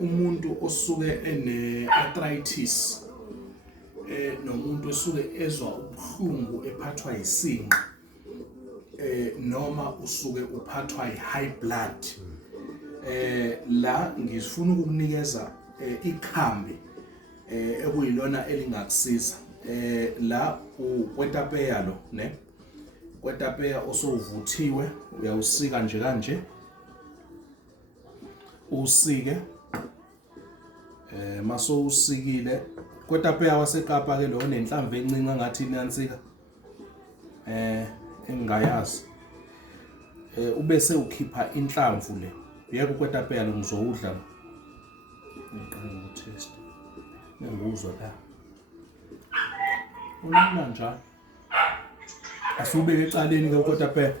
umuntu osuke ene-arthritis nomuntu osuke ezwa ubuhlungu ephathwa isinqa noma usuke uphathwa i-high blood la ngifuna ukukunikeza ikhambi ekuyilona elingakusiza la ukwetapeya lo ne kwetapeya osovuthiwe uyawusika nje kanje usike maso usikile kwetapeya waseKapa ke lo nenhlamvu encinci ngathi inansika engayazi ubese ukhipha inhlamvu le yeke ukwetapeya lo ngizowudla ngiqala ngotest ngizwa la unina njalo asubeke ecaleni ke ukwetapeya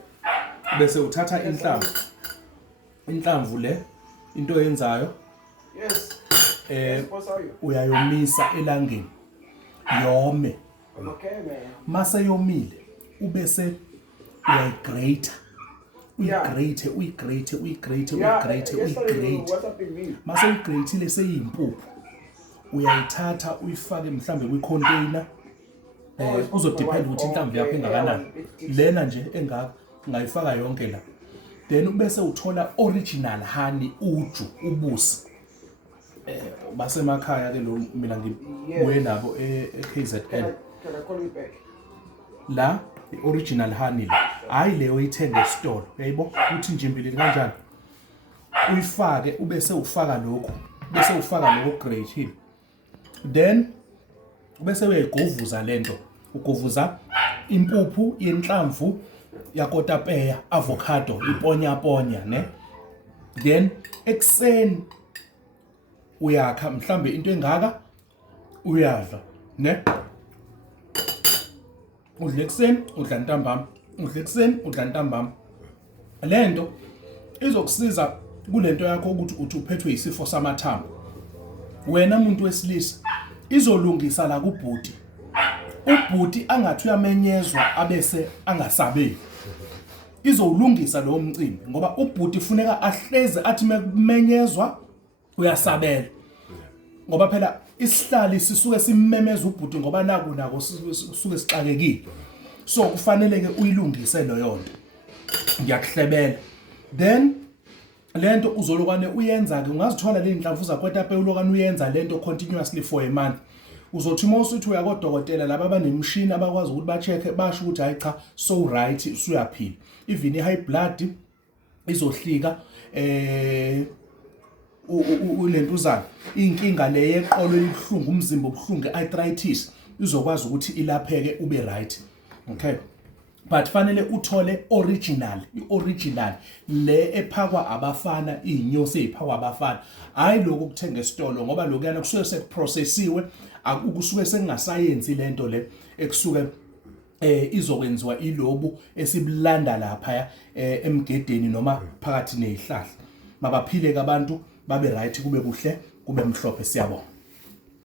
bese uthatha inhlamvu le into yenzayo uyayomisa elangeni yome mase yomile ubese uyayigrate uyigrate mase uyigrate seyimpuphu uyayithatha uyifake mhlambe kwi-container uzodepend ukuthi inhlamvu yakho engakanani lena nje engaka ungayifaka yonke la then ubese uthola original honey ubusi basemakhaya ke lo mina ngibuye nabo eKZN la original honey hayi leyo oyithenga esitolo yayibo uthi njimbilini kanjani uyifake ubese ufaka lokho grate then bese uyayigovuza lento ugovuza impuphu yenhlamvu yakotapeya avocado iponya ne then ekseni uyakha mhlambe into engaka uyadla ne udla ekseni udla ntambama udla ekseni udla ntambama lento izokusiza kulento yakho ukuthi uthi uphethwe isifo samathambo wena umuntu wesilisa izolungisa la kubhuti ubhuti angathi uyamenyezwa abese angasabeli izolungisa lo mcimbi ngoba ubhuti funeka ahleze athi menyezwa uyasabela ngoba phela isihlali sisuke simemeza ubhuti ngoba nako sisuke sixakekile so kufanele ke uyilungise lo yonto ngiyakuhlebela then lento uzolokane uyenza ke ungazithola le nhlamvu zakwetapeya ulokane uyenza lento continuously for a month uzothi mawusuthi uya kodokotela laba abanemshini abakwazi ukuthi ba-check basho ukuthi hayi cha so right usuyaphila even i-high blood izohlika ulentuzana inkinga le yeqolo elibuhlungu umzimba obuhlungu arthritis izokwazi ukuthi ilapheke ube right okay but fanele uthole original le ephakwa abafana inyosi eziphakwa abafana hayi lokho kuthenga esitolo ngoba lokuyana kusuke sekuprocessiwe akusuke sengasayenzi lento le ekusuke izokwenziwa ilobu esibulanda lapha emgedeni noma phakathi nezihlahla mabaphile kabantu babe right kube kuhle kube mhlophe siyabonga.